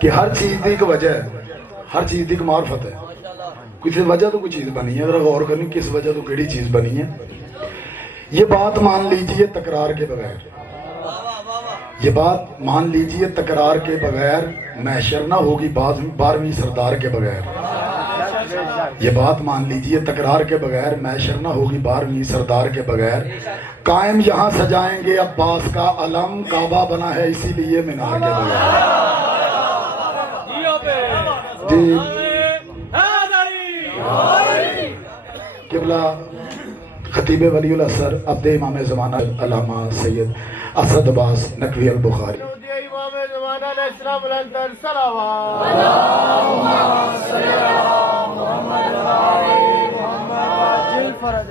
کہ ہر چیز دی ایک وجہ ہے، ہر چیز دی ایک معرفت ہے. کسی وجہ تو کوئی چیز بنی ہے، اگر غور کرنی کس وجہ تو کیڑی چیز بنی ہے. یہ بات مان لیجئے تکرار کے بغیر، یہ بات مان لیجئے تکرار کے بغیر محشر نہ ہوگی 12ویں سردار کے بغیر. یہ بات مان لیجئے تکرار کے بغیر محشر نہ ہوگی 12ویں سردار کے بغیر. قائم یہاں سجائیں گے عباس کا علم، کعبہ بنا ہے اسی لیے مینار کے بغیر. جی قبلہ خطیب ولی الاسر عبد امام زمانہ علامہ سید اسد عباس نقوی البخاری. امام زمانہ علیہ السلام الانتر صلوات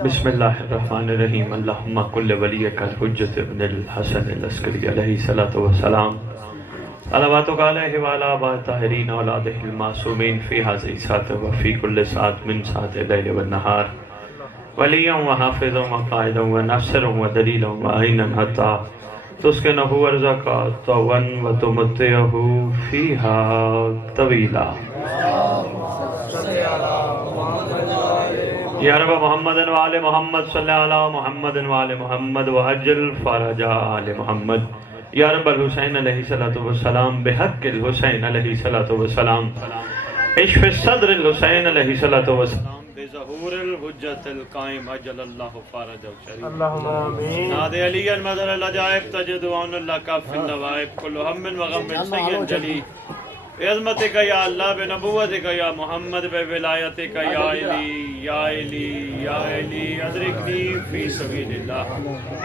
بسم اللہ الرحمن الرحیم. اللہم کل ولیک الحجت ابن الحسن العسکری علیہ الصلاۃ والسلام صلواتک علیہ وعلی آبائہ الطاہرین اولادہ المعصومین فی ہذہ الساعۃ وفی کل ساعۃ من ساعات اللیل والنہار ولیاً وحافظاً وقائداً وناصراً ودلیلاً وعینا حتی تسکنہ ارضک طوعاً وتمتعہ فیہا طویلا. یا رب محمد وآل محمد صلی علی محمد وآل محمد وعجل فرج آل محمد. یا رب الحسین علیہ السلام بحق الحسین علیہ السلام اشف صدر الحسین علیہ السلام بظہور الحجت القائم عجل اللہ فرج شریف. اللہم آمین. ناد علی المدر العجائب تجد وعن اللہ کافی النوائب کل ہم وغم سید جلی بعظمتک یا اللہ بنبوتک یا محمد بولایتک یا علی یا علی یا علی ادرکنی فی سبیل اللہ.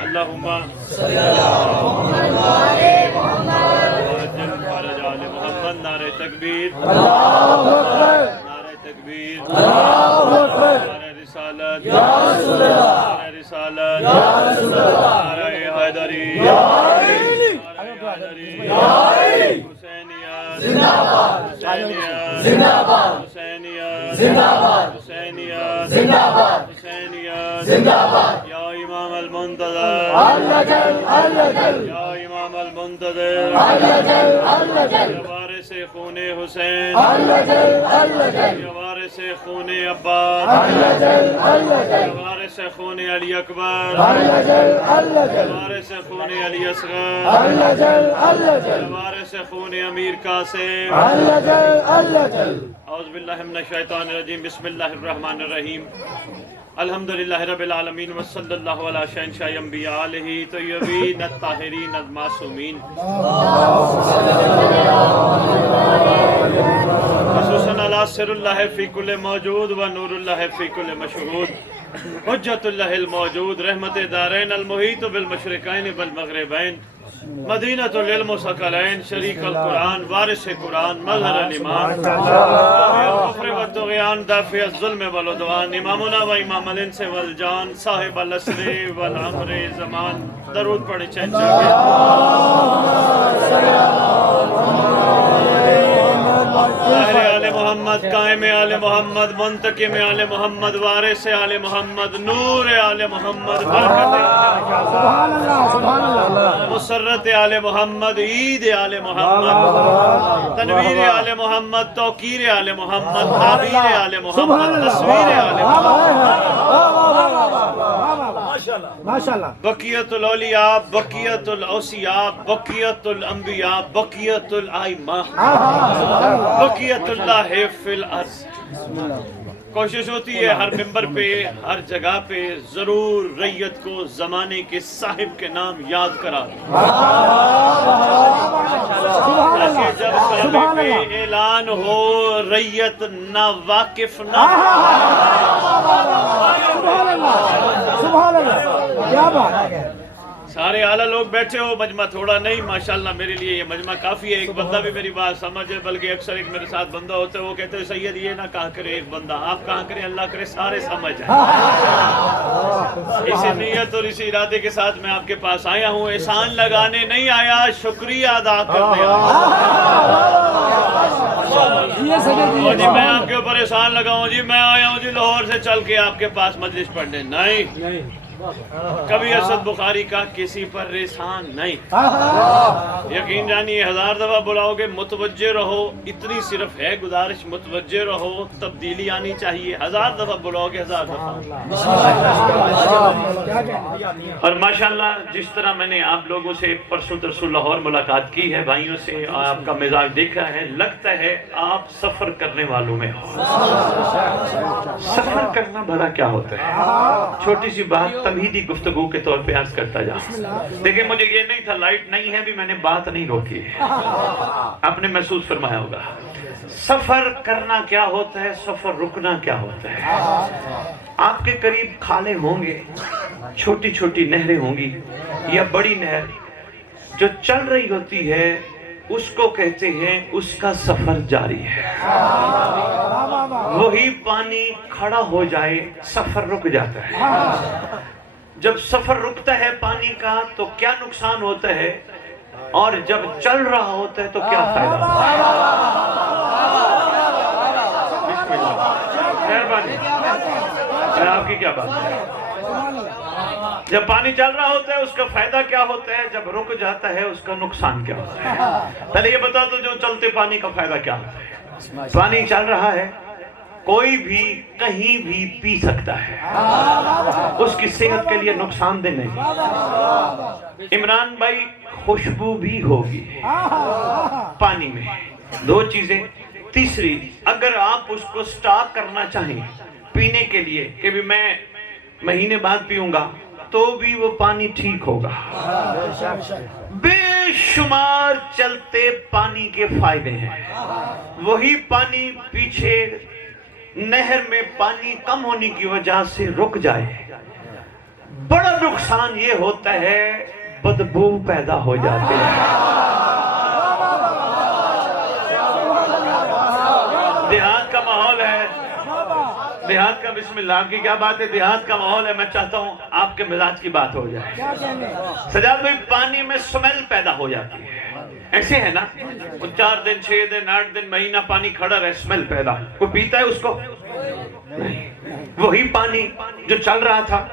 اللہم صلی اللہ علیہ محمد وعجل فرج آل محمد. نعرہ تکبیر، نعرہ تکبیر، نعرہ رسالت، نعرہ رسالت، نعرہ حیدری، حسینیت زندہ باد، حسینیت زندہ باد، حسینیت زندہ باد، حسینیت زندہ باد، حسینیت زندہ باد. یا امام المنتظر یا امام المنتظر یا وارث خون حسین یا وارث خون عباس یا وارث خون علی اکبر یا وارث خون علی اصغر یا وارث خون امیر قاسم. اعوذ باللہ من الشیطان الرجیم. بسم اللہ الرحمن الرحیم. الحمدللہ رب العالمین وصلی اللہ علی شہنشاہ انبیاء علیہ طیبین الطاہرین المعصومین. خصوصاً علی سر اللہ فی کل موجود و نور اللہ فی کل مشہود حجت اللہ الموجود رحمت دارین المحیط بالمشرقین بالمغربین مدینۃ العلم و ثقلین شریک القرآن وارث قرآن مظہر الایمان الکفر والطغیان دافع الظلم والعدوان امامنا و امام الانس والجان صاحب العصر والامر زمان. درود پڑھیں شہنشاہ کے. ظاہر آل محمد، قائم آل محمد، منتقم آل محمد، وارث آل محمد، نور آل محمد، برکت مسرت آل محمد، عید آل محمد، تنویر آل محمد، توقیر آل محمد، تعبیر آل محمد، تصویر آل محمد. بقیت الاولیاء، بقیت الاوصیاء، بقیت الانبیاء، بقیت الائمہ، بقیت اللہ فی الارض. کوشش ہوتی ہے ہر ممبر پہ، ہر جگہ پہ ضرور ریت کو زمانے کے صاحب کے نام یاد کرا دیں تاکہ جب کلمے پہ اعلان ہو ریت نہ واقف نہ سبحان اللہ. کیا بات ہے. سارے اعلیٰ لوگ بیٹھے ہو، مجمع تھوڑا نہیں ماشاءاللہ میرے لیے یہ مجمع کافی ہے. ایک بندہ بھی میری بات سمجھے، بلکہ اکثر ایک میرے ساتھ بندہ ہوتا ہے وہ کہتے ہیں سید یہ نہ کہا کرے ایک بندہ، آپ کہا کریں اللہ کرے سارے سمجھ جائیں. اسی نیت اور اسی ارادے کے ساتھ میں آپ کے پاس آیا ہوں. احسان لگانے نہیں آیا، شکریہ ادا کرنے آیا. اور جی میں آپ کے اوپر احسان لگاؤں، جی میں آیا ہوں جی لاہور سے چل کے آپ کے پاس مجلس پڑھنے، نہیں. کبھی اسد بخاری کا کسی پر رسان نہیں. یقین جانیے 1000 دفعہ بلاؤ گے متوجہ رہو. اتنی صرف ہے گزارش، متوجہ رہو، تبدیلی آنی چاہیے. 1000 دفعہ بلاؤ گے 1000 دفعہ. اور ماشاءاللہ جس طرح میں نے آپ لوگوں سے پرسوں ترسوں لاہور ملاقات کی ہے، بھائیوں سے آپ کا مزاج دیکھا ہے، لگتا ہے آپ سفر کرنے والوں میں ہو. سفر کرنا بھلا کیا ہوتا ہے؟ چھوٹی سی بات تمہیدی گفتگو کے طور پہ عرض کرتا جا. دیکھیں مجھے یہ نہیں تھا، لائٹ نہیں ہے بھی میں نے بات نہیں روکی. آپ نے محسوس فرمایا ہوگا سفر کرنا کیا ہوتا ہے، سفر رکنا کیا ہوتا ہے. آپ کے قریب کھالے ہوں گے، چھوٹی چھوٹی نہریں ہوں گی یا بڑی نہر جو چل رہی ہوتی ہے اس کو کہتے ہیں اس کا سفر جاری ہے. وہی پانی کھڑا ہو جائے سفر رک جاتا ہے. جب سفر رکتا ہے پانی کا تو کیا نقصان ہوتا ہے، اور جب چل رہا ہوتا ہے تو کیا فائدہ ہوتا ہے. بسم اللہ. مہربانی آپ کی کیا بات ہے؟ جب پانی چل رہا ہوتا ہے اس کا فائدہ کیا ہوتا ہے، جب رک جاتا ہے اس کا نقصان کیا ہوتا ہے. پہلے یہ بتا دو جو چلتے پانی کا فائدہ کیا ہوتا ہے. پانی چل رہا ہے، کوئی بھی کہیں بھی پی سکتا ہے، اس کی صحت کے لیے نقصان دہ نہیں. عمران بھائی خوشبو بھی ہوگی پانی میں، 2 چیزیں. تیسری اگر آپ اس کو سٹاک کرنا چاہیں پینے کے لیے کہ بھی میں مہینے بعد پیوں گا تو بھی وہ پانی ٹھیک ہوگا. بے شمار چلتے پانی کے فائدے ہیں. وہی پانی پیچھے نہر میں پانی کم ہونے کی وجہ سے رک جائے، بڑا نقصان یہ ہوتا ہے بدبو پیدا ہو جاتے ہیں. دیہات کا ماحول ہے، دیہات کا بسم اللہ. آپ کی کیا بات ہے، دیہات کا ماحول ہے. میں چاہتا ہوں آپ کے مزاج کی بات ہو جائے. سجاد بھائی پانی میں سمیل پیدا ہو جاتی ہے، ایسے ہے نا. 4 دن 6 دن 8 دن مہینہ پانی کھڑا رہے، سمیل پیدا. کوئی پیتا ہے اس کو؟ نہیں. وہی پانی جو چل رہا تھا،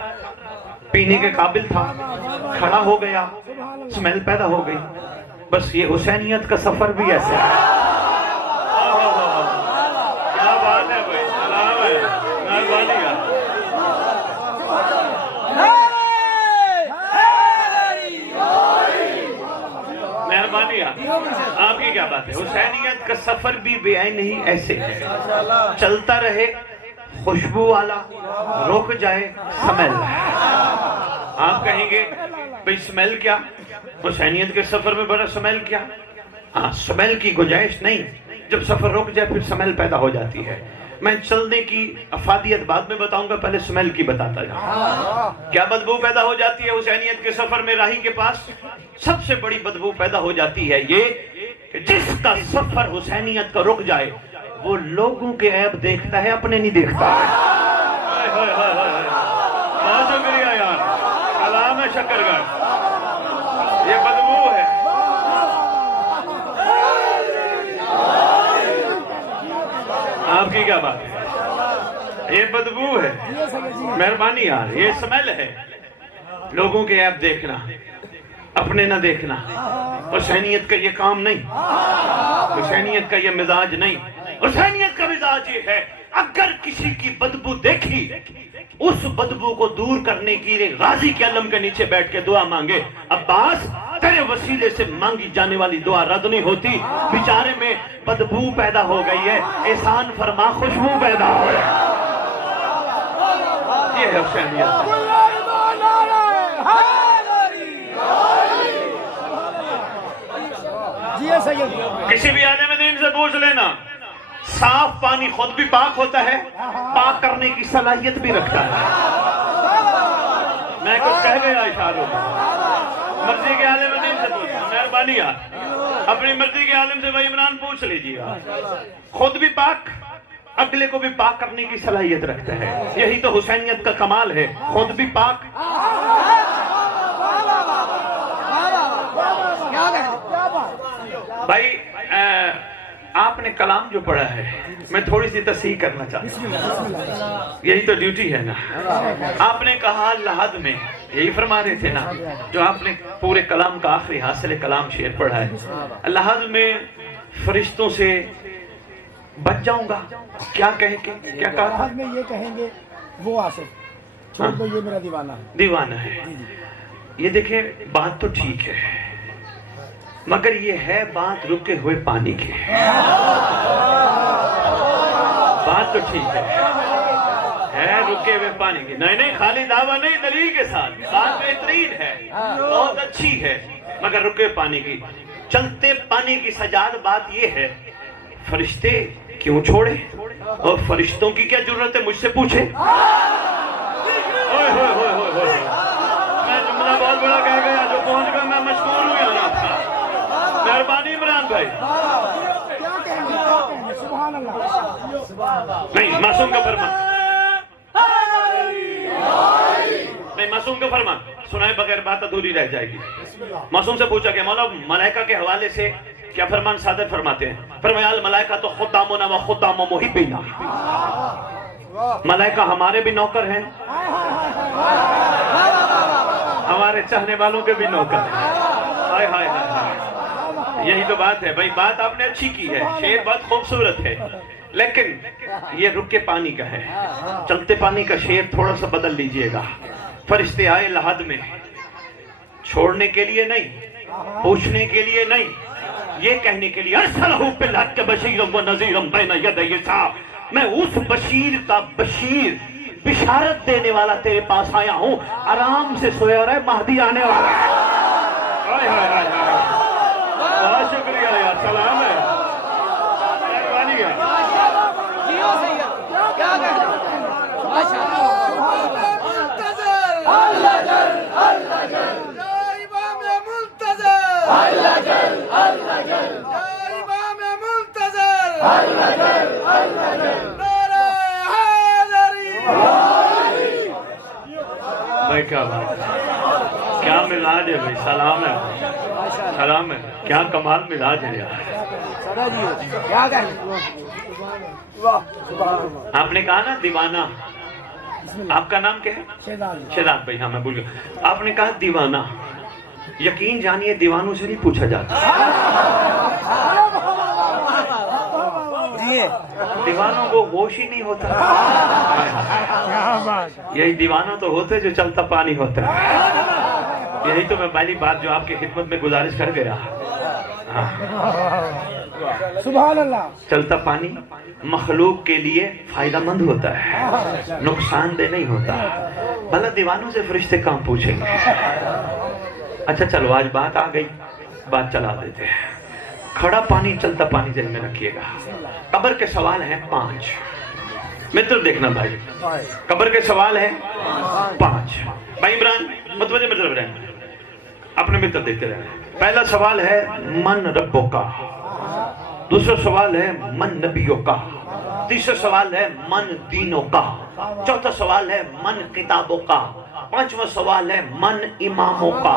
پینے کے قابل تھا، کھڑا ہو گیا، سمیل پیدا ہو گئی. بس یہ حسینیت کا سفر بھی ایسا ہے. کیا بات ہے بھائی، سلام ہے. مہربانی آپ کی کیا بات ہے. حسینیت کا سفر بھی بے عین نہیں ایسے ہے، چلتا رہے خوشبو والا، رک جائے سمیل. آپ کہیں گے بھئی سمیل کیا، حسینیت کے سفر میں بڑا سمیل کیا. ہاں سمیل کی گنجائش نہیں، جب سفر رک جائے پھر سمیل پیدا ہو جاتی ہے. میں چلنے کی افادیت بعد میں بتاؤں گا، پہلے سمیل کی بتاتا جاؤں. کیا بدبو پیدا ہو جاتی ہے حسینیت کے سفر میں؟ راہی کے پاس سب سے بڑی بدبو پیدا ہو جاتی ہے یہ کہ جس کا سفر حسینیت کا رک جائے وہ لوگوں کے عیب دیکھتا ہے، اپنے نہیں دیکھتا. بہت شکریہ یار، سلام ہے شکر گڑھ. یہ بدبو ہے. آپ کی کیا بات ہے، یہ بدبو ہے. مہربانی یار، یہ سمیل ہے. لوگوں کے عیب دیکھنا، اپنے نہ دیکھنا. حسینیت کا یہ کام نہیں، حسینیت کا یہ مزاج نہیں. حسینیت کا مزاج یہ ہے اگر کسی کی بدبو دیکھی اس بدبو کو دور کرنے کے لیے غازی کے علم کے نیچے بیٹھ کے دعا مانگے. عباس تیرے وسیلے سے مانگی جانے والی دعا رد نہیں ہوتی. بیچارے میں بدبو پیدا ہو گئی ہے، احسان فرما خوشبو پیدا ہو گئی. یہ ہے حسینیت. کسی بھی عالم دین سے پوچھ لینا، صاف پانی خود بھی پاک ہوتا ہے، پاک کرنے کی صلاحیت بھی رکھتا ہے. میں کچھ کہہ گیا اشاروں میں. مرضی کے عالم دین سے پوچھ. مہربانی یار، اپنی مرضی کے عالم سے بھائی عمران پوچھ لیجیے. خود بھی پاک، اگلے کو بھی پاک کرنے کی صلاحیت رکھتا ہے. یہی تو حسینیت کا کمال ہے، خود بھی پاک. بھائی آپ نے کلام جو پڑھا ہے میں تھوڑی سی تصحیح کرنا چاہتا ہوں، یہی تو ڈیوٹی ہے نا۔ آپ نے کہا لحد میں، یہی فرما رہے تھے نا جو آپ نے پورے کلام کا آخری حاصل کلام شعر پڑھا ہے، لحد میں فرشتوں سے بچ جاؤں گا، کیا کہیں گے؟ کیا کہا؟ لحد میں یہ کہیں گے وہ آصف چھوڑ دو، یہ میرا دیوانہ ہے، دیوانہ ہے۔ یہ دیکھیں بات تو ٹھیک ہے، مگر یہ ہے بات رکے ہوئے پانی کی۔ بات تو ٹھیک ہے رکے ہوئے پانی کی، نہیں خالی دعویٰ نہیں، دلیل کے ساتھ بات بہترین ہے، بہت اچھی ہے، مگر رکے ہوئے پانی کی۔ چلتے پانی کی سجاد بات یہ ہے، فرشتے کیوں چھوڑے اور فرشتوں کی کیا ضرورت ہے مجھ سے پوچھے؟ اوئے ہوئے ہوئے ہوئے ہوئے، میں جملہ بہت بڑا کہہ گیا، جو پہنچ گیا میں مشکور ہوں یہاں کا۔ مہربانی عمران بھائی، کیا کہیں گے؟ سبحان اللہ، نہیں معصوم کا فرمان، نہیں معصوم کا فرمان سنائے بغیر بات ادھوری رہ جائے گی۔ معصوم سے پوچھا کہ مولا ملائکہ کے حوالے سے کیا فرمان صادر فرماتے ہیں؟ فرمایا الملائکہ تو خدامنا و خدام محبینا، ملائکہ ہمارے بھی نوکر ہیں، ہمارے چاہنے والوں کے بھی نوکر ہیں۔ ہائے ہائے ہائے، یہی تو بات ہے بھائی، بات آپ نے اچھی کی ہے، شعر بات خوبصورت ہے، لیکن یہ رکے پانی کا ہے، چلتے پانی کا شعر تھوڑا سا بدل لیجئے گا۔ فرشتے آئے لحد میں، چھوڑنے کے لیے نہیں، پوچھنے کے لیے نہیں، یہ کہنے کے لیے ارسلہ بالحق بشیرا ونذیرا بین یدی الساعۃ، میں اس بشیر کا بشیر بشارت دینے والا تیرے پاس آیا ہوں، آرام سے سویا رہے، مہدی آنے والا ہے۔ ہائے ہائے ہائے ہائے، بہت شکریہ یار، سلام ہے، مہربانی ہے۔ بھائی کیا بات ہے، کیا مزاج ہے بھائی، سلام ہے، سلام ہے، کیا کمال مزاج ہے یار۔ آپ نے کہا نا دیوانہ، آپ کا نام کیا ہے؟ شہزاد بھائی، ہاں میں بھول گیا۔ آپ نے کہا دیوانہ، یقین جانیے دیوانوں سے نہیں پوچھا جاتا، دیوانوں کو ہوش ہی نہیں ہوتا۔ یہی دیوانہ تو ہوتے جو چلتا پانی ہوتا ہے، یہی تو میں پہلی بات جو آپ کی خدمت میں گزارش کر گیا۔ سبحان اللہ، چلتا پانی مخلوق کے لیے فائدہ مند ہوتا ہے، نقصان دہ نہیں ہوتا، بھلا دیوانوں سے فرشتے کہاں پوچھیں گے؟ اچھا چلو آج بات آ گئی، بات چلا دیتے ہیں۔ کھڑا پانی چلتا پانی ذہن میں رکھیے گا۔ قبر کے سوال ہیں 5، متر دیکھنا بھائی، قبر کے سوال ہیں 5۔ بھائی عمران متوجہ مطلب رہنا، اپنے متر دیکھتے رہنا۔ پہلا سوال ہے من ربوں کا، دوسرا سوال ہے من نبیوں کا، تیسرا سوال ہے من دینوں کا، چوتھا سوال ہے من کتابوں کا، پانچواں سوال ہے من اماموں کا۔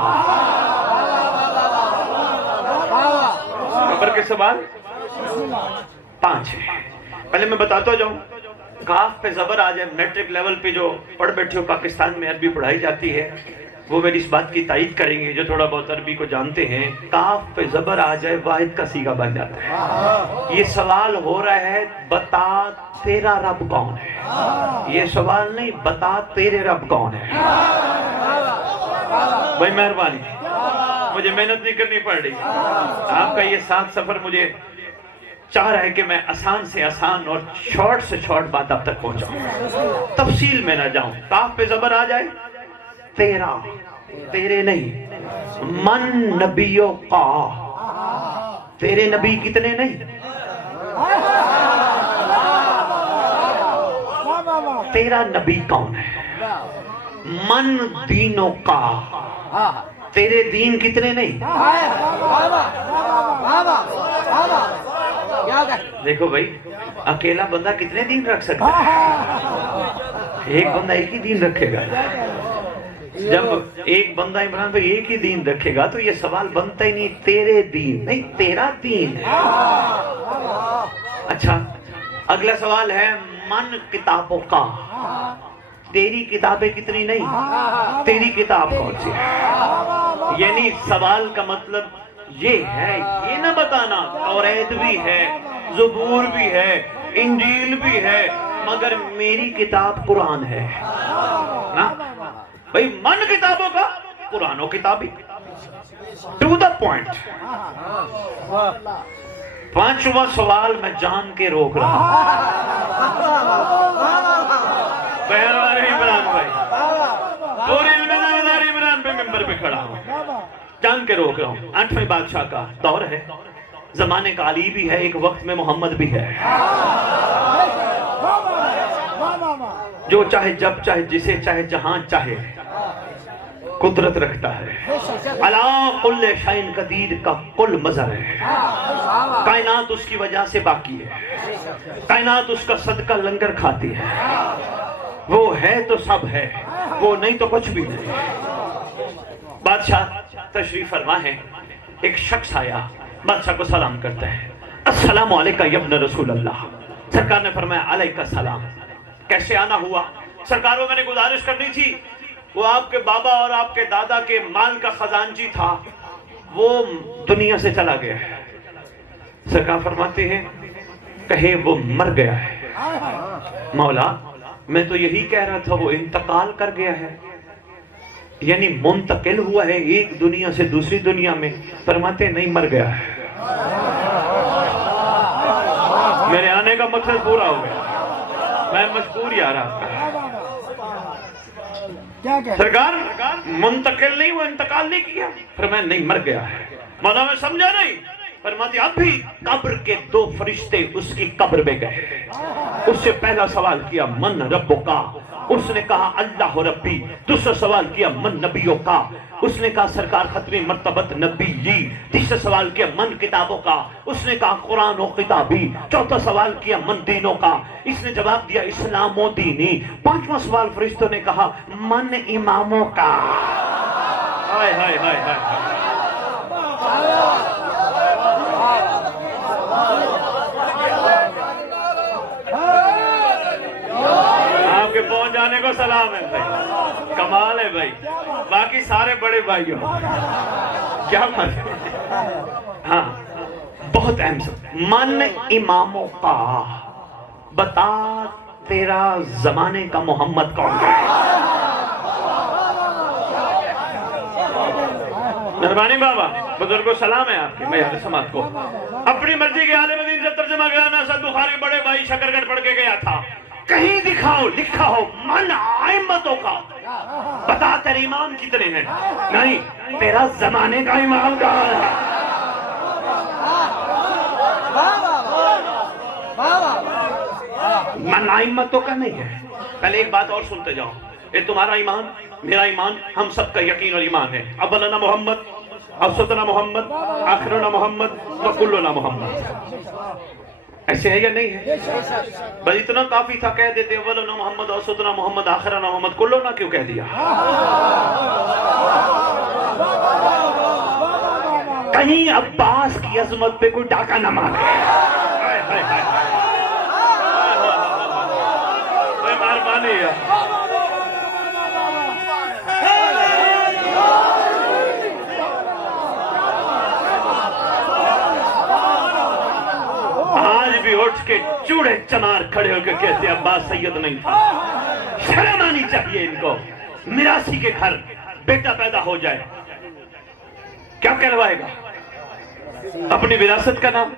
قبر کے سوال 5 ہیں۔ پہلے میں بتاتا جاؤں، کاف پہ زبر آ جائے، میٹرک لیول پہ جو پڑھ بیٹھے ہو پاکستان میں عربی پڑھائی جاتی ہے وہ میری اس بات کی تائید کریں گے جو تھوڑا بہت عربی کو جانتے ہیں، کاف پہ زبر آ جائے واحد کا صیغہ بن جاتا ہے۔ یہ سوال ہو رہا ہے بتا تیرا رب کون ہے، یہ سوال نہیں بتا تیرے رب کون ہے۔ بھائی مہربانی، مجھے محنت نہیں کرنی پڑ رہی، آپ کا یہ ساتھ سفر مجھے چاہ رہا ہے کہ میں آسان سے آسان اور شارٹ سے شارٹ بات آپ تک پہنچاؤں، تفصیل میں نہ جاؤں۔ کاف پہ زبر آ جائے تیرا، تیرے نہیں، من نبیوں کا، تیرے نبی کتنے نہیں، تیرا نبی کون ہے، من دینوں کا، تیرے دین کتنے نہیں۔ دیکھو بھائی، اکیلا بندہ کتنے دین رکھ سکتا ہے؟ ایک بندہ ایک ہی دین رکھے گا۔ جب ایک بندہ عمران بھائی ایک ہی دین رکھے گا تو یہ سوال بنتا ہی نہیں تیرے دین نہیں، تیرا دین ہے۔ اچھا اگلا سوال ہے من کتابوں کا، تیری کتابیں کتنی نہیں، تیری کتاب کون سی ہے؟ یعنی سوال کا مطلب یہ ہے، یہ نہ بتانا توریت بھی ہے، زبور بھی ہے، انجیل بھی ہے، مگر میری کتاب قرآن ہے نا بھئی، من کتابوں کا، قرآن و کتابی، ٹو دا پوائنٹ۔ پانچواں سوال میں جان کے روک رہا بہرواری عمران بھائی، پوری علم داری عمران پہ ممبر پہ کھڑا ہوں، جان کے روک رہا ہوں۔ 8ویں بادشاہ کا دور ہے، زمانے کا علی بھی ہے، ایک وقت میں محمد بھی ہے، جو چاہے جب چاہے جسے چاہے جہاں چاہے قدرت رکھتا ہے۔ علا کل شیء قدیر کا کل مظہر ہے، کائنات اس کی وجہ سے باقی ہے، کائنات اس کا صدقہ لنگر کھاتی ہے، وہ ہے تو سب ہے، وہ نہیں تو کچھ بھی نہیں۔ بادشاہ تشریف فرما ہے، ایک شخص آیا، بادشاہ کو سلام کرتا ہے، السلام علیکہ یا ابن رسول اللہ۔ سرکار نے فرمایا علیکہ السلام۔ کیسے آنا ہوا؟ سرکاروں میں نے گزارش کرنی تھی، وہ آپ کے بابا اور آپ کے دادا کے مال کا خزانچی تھا، وہ دنیا سے چلا گیا ہے۔ سرکار فرماتے ہیں کہے وہ مر گیا ہے۔ مولا میں تو یہی کہہ رہا تھا وہ انتقال کر گیا ہے، یعنی منتقل ہوا ہے ایک دنیا سے دوسری دنیا میں۔ فرماتے نہیں، مر گیا ہے۔ میرے آنے کا مقصد پورا ہو گیا، میں مشکور یار آپ کا۔ سرکار منتقل نہیں، وہ انتقال نہیں کیا۔ فرمایا نہیں، مر گیا ہے۔ مولا میں سمجھا نہیں۔ فرماتے اب بھی قبر کے 2 فرشتے اس کی قبر میں گئے، اس سے پہلا سوال کیا من ربکا، اس نے کہا اللہ ربی۔ دوسرا سوال کیا من نبیوں کا، اس نے کہا سرکار ختمی مرتبت نبی جی۔ تیسرا سوال کیا من کتابوں کا، اس نے کہا قرآن و کتابی۔ چوتھا سوال کیا من دینوں کا، اس نے جواب دیا اسلام و دینی۔ پانچواں سوال فرشتوں نے کہا من اماموں کا۔ ہائے ہائے ہائے ہائے، آپ کے پہنچ جانے کو سلام ہے بھائی، کمال ہے بھائی، باقی سارے بڑے بھائیوں کیا مطلب؟ ہاں بہت اہم سب من اماموں کا، بتا تیرا زمانے کا محمد کون ہے؟ مہربانی بابا، بزرگوں سلام ہے آپ کی، میں اہل سماعت کو اپنی مرضی کے اہل مدین سے ترجمہ کرانا سعد بخاری بڑے بھائی شکرگڑھ پڑھ کے گیا تھا، کہیں دکھاؤ لکھا ہو من ائمتوں کا، بتا تیرے امام کتنے ہیں؟ نہیں، تیرا زمانے کا امام کہاں ہے؟ من ائمتوں کا نہیں ہے۔ پہلے ایک بات اور سنتے جاؤ، یہ تمہارا ایمان، میرا ایمان، ہم سب کا یقین اور ایمان ہے، اولنا محمد، اوسطنا محمد، آخرنا محمد، وکلنا محمد۔ ایسے ہے یا نہیں ہے؟ بس اتنا کافی تھا، کہہ دیتے اولنا محمد، اوسطنا محمد، آخرنا محمد، کلنا کیوں کہہ دیا؟ کہیں عباس کی عظمت پہ کوئی ڈاکہ نہ مارے۔ مہربانی ہے۔ آج بھی اٹھ کے چوڑے چنار کھڑے ہو کے کہتے عباس سید نہیں تھا۔ شرم آنی چاہیے ان کو، میراثی کے گھر بیٹا پیدا ہو جائے کیا کہلوائے گا؟ اپنی وراثت کا نام۔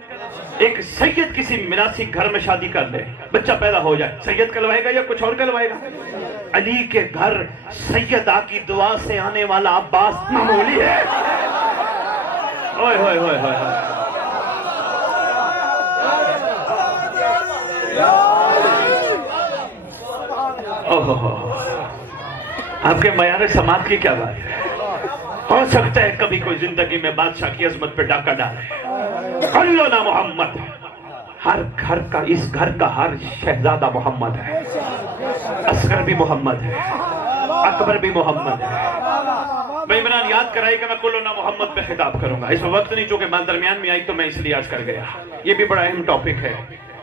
ایک سید کسی میراثی گھر میں شادی کر لے، بچہ پیدا ہو جائے، سید کہلوائے گا یا کچھ اور کہلوائے گا؟ علی کے گھر سیدہ کی دعا سے آنے والا عباس معمولی ہے۔ اوئے ہوئے ہوئے ہوئے، آپ کے معیار سماعت کی کیا بات ہے؟ ہو سکتا ہے کبھی کوئی زندگی میں بادشاہ کی عظمت پہ ڈاکہ ڈالے۔ کلنا محمد، ہر گھر کا، اس گھر کا ہر شہزادہ محمد ہے، اصغر بھی محمد ہے، اکبر بھی محمد ہے۔ میں عمران یاد کرائی کہ میں کلنا محمد پہ خطاب کروں گا، اس وقت نہیں، چونکہ میں درمیان میں آئی تو میں اس لیے آج کر گیا۔ یہ بھی بڑا اہم ٹاپک ہے۔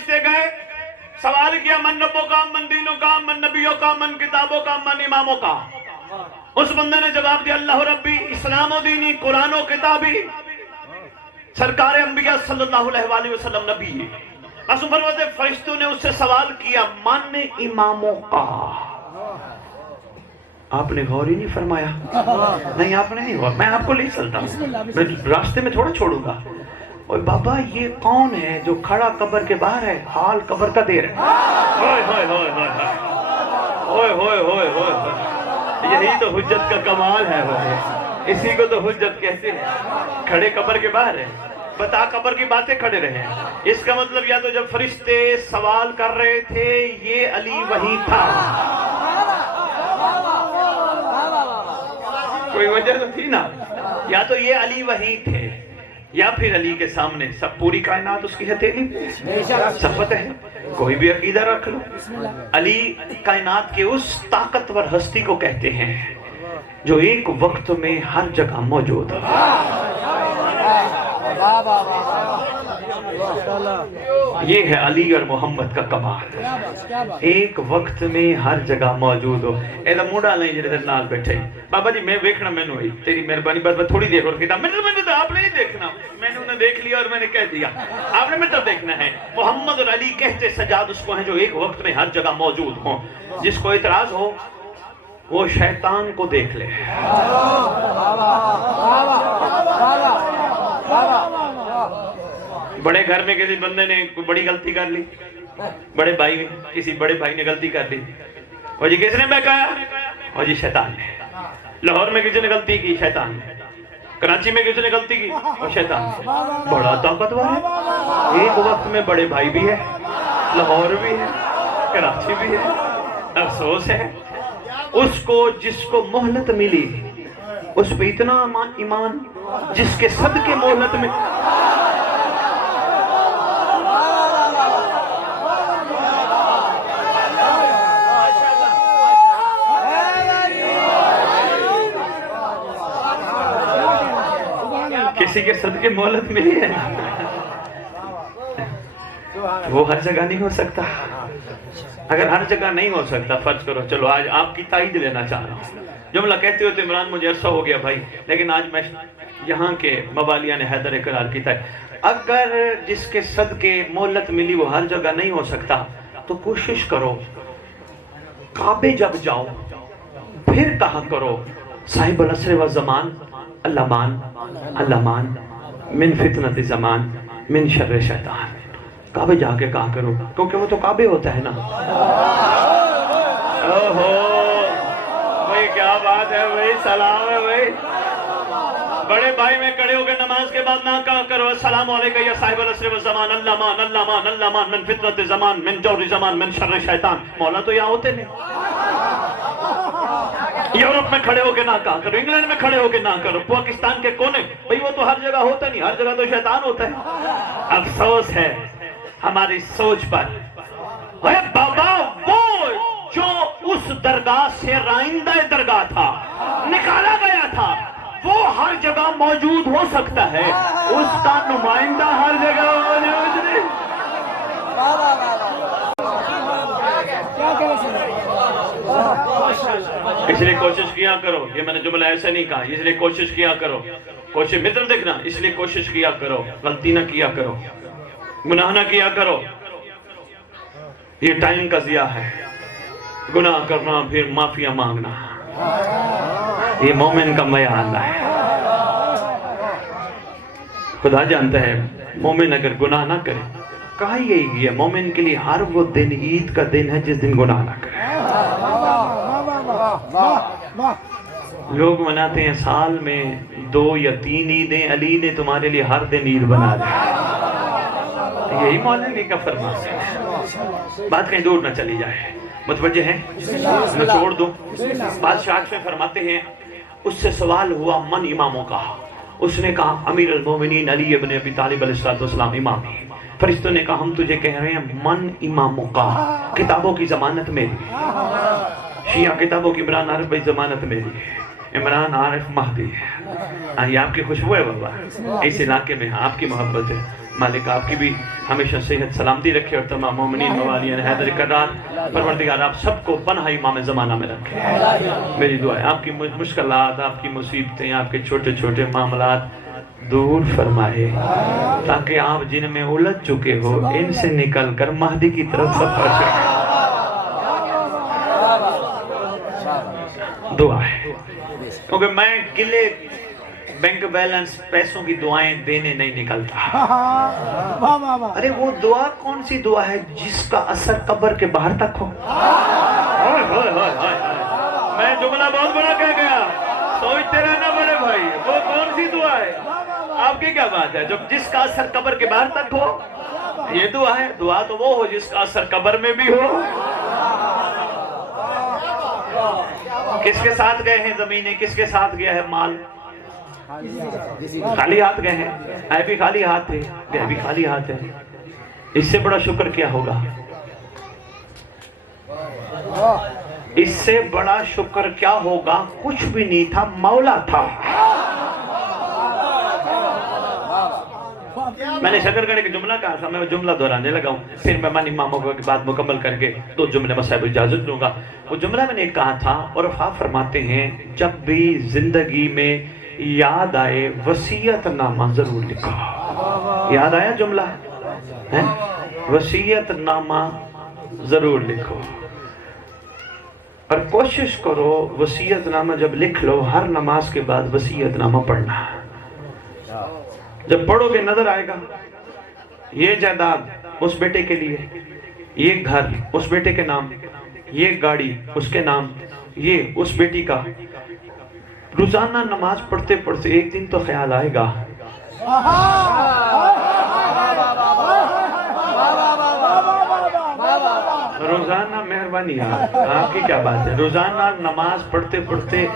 فرشتے گئے سوال کیا من ربوں کا من دینوں کا من نبیوں کا من کتابوں کا من اماموں کا. اس بندے نے جواب دیا اللہ ربی اسلام و دینی قرآن و کتابی سرکار انبیاء صلی اللہ علیہ وآلہ وسلم نبی. معصوم فرماتے فرشتوں نے اس سے سوال کیا من اماموں کا. آپ نے غور ہی نہیں فرمایا. نہیں آپ نے نہیں غور, میں آپ کو لے چلتا ہوں, میں راستے میں تھوڑا چھوڑوں گا. اور بابا یہ کون ہے جو کھڑا قبر کے باہر ہے, حال قبر کا دے رہا ہے. ہوئے ہوئے ہوئے ہوئے ہوئے ہوئے ہوئے ہوئے, یہی تو حجت کا کمال ہے. اسی کو تو حجت کہتے ہیں. کھڑے قبر کے باہر ہے, بتا قبر کی باتیں کھڑے رہے ہیں. اس کا مطلب یا تو جب فرشتے سوال کر رہے تھے یہ علی وہی تھا, کوئی وجہ تو تھی نا, یا تو یہ علی وہی تھے یا پھر علی کے سامنے سب پوری کائنات اس کی ہتھیلی, سب پتہ ہے. کوئی بھی عقیدہ رکھ لو, علی کائنات کے اس طاقتور ہستی کو کہتے ہیں جو ایک وقت میں ہر جگہ موجود ہے. یہ ہے علی اور محمد کا کمال, ایک وقت میں ہر جگہ موجود ہو. ایدہ موڑا نہیں جڑے در نال بیٹھے بابا جی میں دیکھنا میں نے تیری مہربانی بس تھوڑی دیکھ اور کہتا میں نے تو آپ نے نہیں دیکھنا, میں نے انہیں دیکھ لیا اور میں نے کہہ دیا آپ نے میں تو دیکھنا ہے. محمد اور علی کہتے سجاد اس کو ہیں جو ایک وقت میں ہر جگہ موجود ہوں. جس کو اعتراض ہو وہ شیطان کو دیکھ لے. بڑے گھر میں کسی بندے نے کوئی بڑی غلطی کر لی, بڑے بھائی کسی بڑے بھائی نے غلطی کر لی, اور جی کس نے بہکایا, اور جی شیطان نے. لاہور میں کسی نے غلطی کی, شیطان نے. کراچی میں کسی نے غلطی کی, اور شیطان نے. بڑا طاقتور ہے, ایک وقت میں بڑے بھائی بھی ہے, لاہور بھی ہے, کراچی بھی ہے. افسوس ہے اس کو جس کو مہلت ملی, اس پہ اتنا ایمان جس کے صدقے مہلت میں کسی کے صدقے مہلت ملی ہے, وہ ہر جگہ نہیں ہو سکتا. اگر ہر جگہ نہیں ہو سکتا, فرض کرو چلو آج آپ کی تائید لینا چاہ رہا ہوں. جملہ کہتے ہوتے عمران مجھے عرصہ ہو گیا بھائی, لیکن آج میں یہاں کے موالیہ نے حیدر اقرار کیتا ہے. اگر جس کے صدقے مہلت ملی وہ ہر جگہ نہیں ہو سکتا تو کوشش کرو کعبے جب جاؤ پھر کہا کرو صاحب العصر والزمان الامان الامان من فتنت زمان من شر شیطان. کعبے جا کے کہا کرو, کیونکہ وہ تو کعبے ہوتا ہے نا. اوہو بھائی کیا بات ہے بھائی, سلام ہے بھائی. بڑے بھائی میں کھڑے ہو کے نماز کے بعد نہ کہا کرو السلام علیکم یا صاحب العصر والزمان الامان الامان الامان من فتنت زمان من جور زمان من شر شیطان. مولا تو یہاں ہوتے نہیں. یورپ میں کھڑے ہو کے نہ کہا کرو, انگلینڈ میں کھڑے ہو کے نہ کرو, پاکستان کے کونے, بھئی وہ تو ہر جگہ ہوتا نہیں, ہر جگہ تو شیطان ہوتا ہے. افسوس ہے ہماری سوچ پر. اے بابا وہ جو اس درگاہ سے رائندہ درگاہ تھا, نکالا گیا تھا, وہ ہر جگہ موجود ہو سکتا ہے, اس کا نمائندہ ہر جگہ موجود نہیں. اس لیے کوشش کیا کرو, یہ میں نے جملہ ایسے نہیں کہا, اس لیے کوشش کیا کرو, کوشش مطلب دیکھنا, اس لیے کوشش کیا کرو غلطی نہ کیا کرو, گناہ نہ کیا کرو. یہ ٹائم کا ضیاع ہے, گناہ کرنا پھر معافیاں مانگنا, یہ مومن کا معیار ہے. خدا جانتا ہے مومن اگر گناہ نہ کرے, کہا یہی ہے مومن کے لیے ہر وہ دن عید کا دن ہے جس دن گناہ نہ کرے. لوگ مناتے ہیں سال میں 2 یا 3 عیدیں, علی نے تمہارے لیے ہر دن عید بنا دی. یہی مولوی کا فرمان ہے. بات کہیں دور نہ چلی جائے, متوجہ ہیں, میں چھوڑ دوں. بادشاہ میں فرماتے ہیں اس سے سوال ہوا من اماموں کا, اس نے کہا امیر المومنین علی ابن ابی طالب علیہ السلام امام ہے. فرشتوں نے کہا ہم تجھے کہہ رہے ہیں من اماموں کا, کتابوں کی ضمانت میری, شیعہ کتابوں کی عمران عارف بھائی ضمانت میری, عمران عارف مہدی. یہ آپ کی خوشبو ہے بابا, اس علاقے میں آپ کی محبت ہے. مالک آپ کی بھی ہمیشہ صحت سلامتی رکھے اور تمام مومنین موالیین حیدر کرار پروردگار آپ سب کو پناہ امام زمانہ میں رکھے. میری دعا ہے آپ کی مشکلات، آپ کی مصیبتیں، آپ کے چھوٹے چھوٹے معاملات دور فرمائے تاکہ آپ جن میں الجھ چکے ہو ان سے نکل کر مہدی کی طرف سفر کریں. دعا ہے کیونکہ میں گلے بینک بیلنس پیسوں کی دعائیں دینے نہیں نکلتا. ارے وہ دعا کون سی دعا ہے جس کا اثر قبر کے باہر تک ہو؟ میں جملہ بہت بڑا کہہ گیا، سوچتے رہنا بڑے بھائی، وہ کون سی دعا ہے؟ آپ کی کیا بات ہے؟ جب جس کا اثر قبر کے باہر تک ہو یہ دعا ہے. دعا تو وہ ہو جس کا اثر قبر میں بھی ہو. کس کے ساتھ گئے ہیں زمینیں، کس کے ساتھ گیا ہے مال؟ خالی ہاتھ گئے ہیں. آئے بھی خالی ہاتھ تھے، گئے بھی خالی ہاتھ ہیں. اس سے بڑا شکر کیا ہوگا؟ اس سے بڑا شکر کیا ہوگا؟ کچھ بھی نہیں تھا، مولا تھا. میں نے شکر گڑھ کے جملہ کہا تھا، میں وہ جملہ دہرانے لگا ہوں. پھر میں من اماموں کی بات مکمل کر کے 2 جملے مصاحب اجازت دوں گا. وہ جملہ میں نے کہا تھا، عرفا فرماتے ہیں جب بھی زندگی میں یاد آئے وصیت نامہ ضرور لکھو. یاد آیا جملہ؟ وصیت نامہ ضرور لکھو اور کوشش کرو وصیت نامہ جب لکھ لو ہر نماز کے بعد وصیت نامہ پڑھنا. جب پڑھو گے نظر آئے گا یہ جائیداد اس بیٹے کے لیے، یہ گھر اس بیٹے کے نام، یہ گاڑی اس کے نام، یہ اس بیٹی کا. روزانہ نماز پڑھتے پڑھتے ایک دن تو خیال آئے گا روزانہ. مہربانی آپ کی کیا بات ہے؟ روزانہ نماز پڑھتے پڑھتے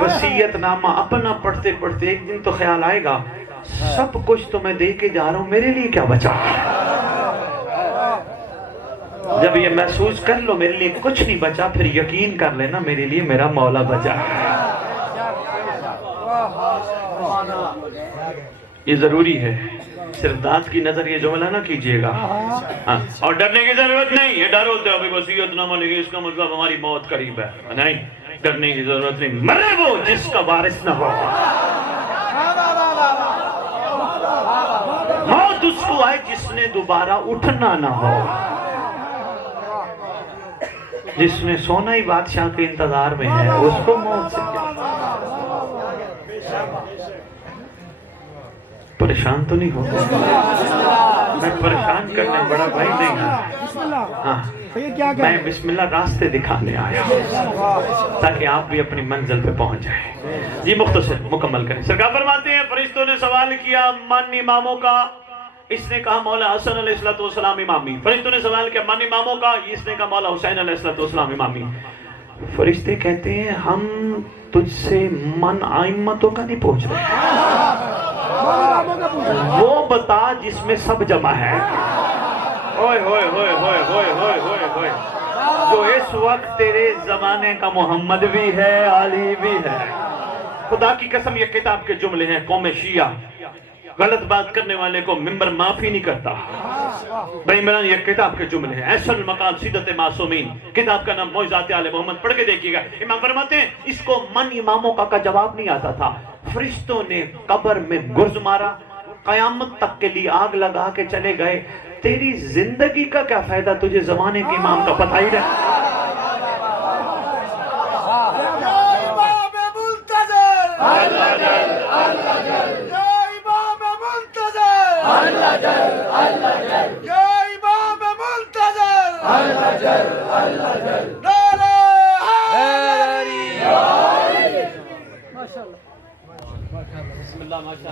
وصیت نامہ اپنا پڑھتے پڑھتے ایک دن تو خیال آئے گا سب کچھ تو میں دے کے جا رہا ہوں، میرے لیے کیا بچا؟ جب یہ محسوس کر لو میرے لیے کچھ نہیں بچا، پھر یقین کر لینا میرے لیے میرا مولا بچا. یہ ضروری ہے. صرف دانت کی نظر یہ جملہ نہ کیجئے گا. اور ڈرنے کی ضرورت نہیں. یہ ڈر ہوتا ہے وصیت نامہ لکھے اس کا مطلب ہماری موت قریب ہے. نہیں، ڈرنے کی ضرورت نہیں. مرے وہ جس کا وارث نہ ہو. موت اس کو آئے جس نے دوبارہ اٹھنا نہ ہو. جس نے سونا ہی بادشاہ کے انتظار میں ہے اس کو موت سے کیا؟ پریشان تو نہیں ہو؟ میں پریشان کرنے بڑا بھائی نہیں ہوں. ہاں میں بسم اللہ راستے دکھانے آیا تاکہ آپ بھی اپنی منزل پہ پہنچ جائیں. جی مختصر مکمل کریں. سرکار فرماتے ہیں فرشتوں نے سوال کیا من اماموں کا، اس نے کہا مولا حسن علیہ السلام امامی. فرشتوں نے سوال کیا من اماموں کا، اس نے کہا مولا حسین علیہ السلام امامی. فرشتے کہتے ہیں ہم تجھ سے من ائمتوں کا نہیں پوچھ رہے، وہ بتا جس میں سب جمع ہے. ہوئے ہوئے ہوئے ہوئے ہوئے ہوئے ہوئے ہوئے جو اس وقت تیرے زمانے کا محمد بھی ہے، علی بھی ہے. خدا کی قسم یہ کتاب کے جملے ہیں. قوم شیعہ غلط بات کرنے والے کو ممبر معافی نہیں کرتا. بھائی عمران یہ کتاب کے جملے ہیں. احسن المقال سیدت معصومین، کتاب کا نام معجزات آل محمد. پڑھ کے دیکھیے گا. امام فرماتے ہیں اس کو من اماموں کا جواب نہیں آتا تھا. فرشتوں نے قبر میں گرز مارا، قیامت تک کے لیے آگ لگا کے چلے گئے. تیری زندگی کا کیا فائدہ تجھے زمانے کے امام کا پتہ ہی رہا.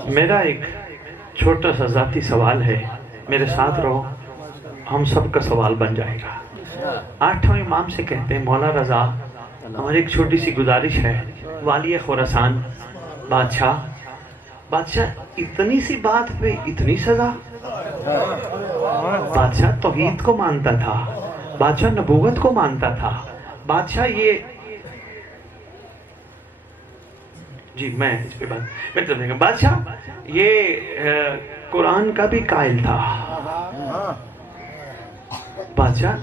میرا ایک چھوٹا سا ذاتی سوال ہے، میرے ساتھ رہو، ہم سب کا سوال بن جائے گا. 8واں امام سے کہتے ہیں مولا رضا ہماری ایک چھوٹی سی گزارش ہے. والی خراسان بادشاہ اتنی سی بات پہ اتنی سزا. بادشاہ توحید کو مانتا تھا، بادشاہ نبوت کو مانتا تھا، بادشاہ یہ جی میں اس پہ بات بادشاہ یہ قرآن کا بھی قائل تھا، بادشاہ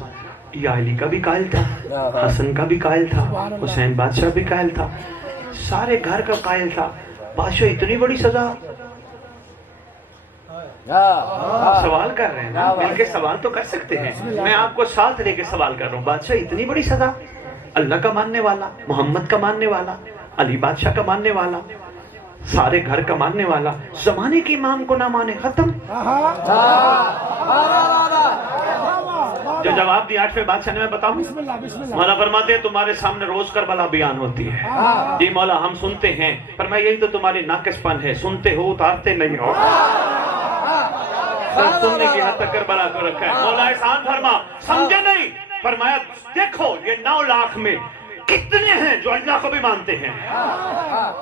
یا علی کا بھی قائل تھا، حسن کا بھی قائل تھا، حسین بادشاہ بھی قائل تھا، سارے گھر کا قائل تھا۔ بادشاہ اتنی بڑی سزا، سوال کر رہے ہیں نا، مل کے سوال تو کر سکتے ہیں، میں آپ کو ساتھ لے کے سوال کر رہا ہوں۔ بادشاہ اتنی بڑی سزا، اللہ کا ماننے والا، محمد کا ماننے والا، علی بادشاہ کا ماننے والا، سارے گھر کا ماننے والا، زمانے کے امام کو نہ مانے، ختم۔ جو جواب دیا آٹھویں بادشاہ نے، میں بتاؤں، مولا فرماتے ہیں تمہارے سامنے روز کربلا بیان ہوتی ہے، جی مولا ہم سنتے ہیں، پر میں یہی تو تمہاری ناقص پن ہے، سنتے ہو اتارتے نہیں ہو، سننے کی حد تک کربلا کو رکھا ہے۔ مولا احسان فرما، سمجھے نہیں، فرمایا دیکھو یہ 9 لاکھ میں کتنے ہیں جو اللہ کو بھی مانتے ہیں،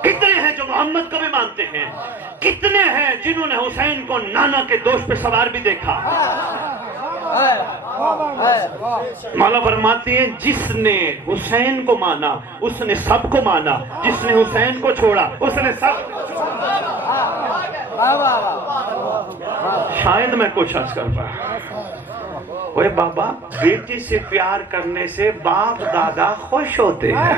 کتنے ہیں جو محمد کو بھی مانتے ہیں، کتنے ہیں جنہوں نے حسین کو نانا کے دوش پہ سوار بھی دیکھا۔ مولا فرماتے ہیں جس نے حسین کو مانا اس نے سب کو مانا، جس نے حسین کو چھوڑا اس نے سب۔ شاید میں کچھ عرض کر پایا۔ اوے بابا، بیٹی سے پیار کرنے سے باپ دادا خوش ہوتے ہیں۔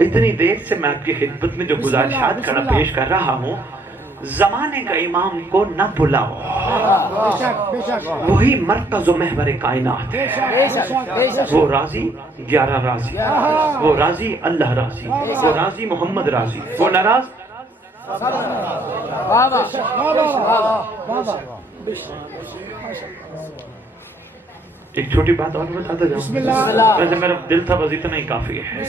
اتنی دیر سے میں آپ کی خدمت میں جو گزارشات کرنا پیش کر رہا ہوں، زمانے کا امام کو نہ بلاؤ، وہی مرکز و محور کائنات ہے۔ وہ راضی 11 راضی، وہ راضی اللہ راضی، وہ راضی محمد راضی، وہ ناراض۔ ایک چھوٹی بات اور بتاتا جاؤں، ویسے میرا دل تھا بس اتنا ہی کافی ہے،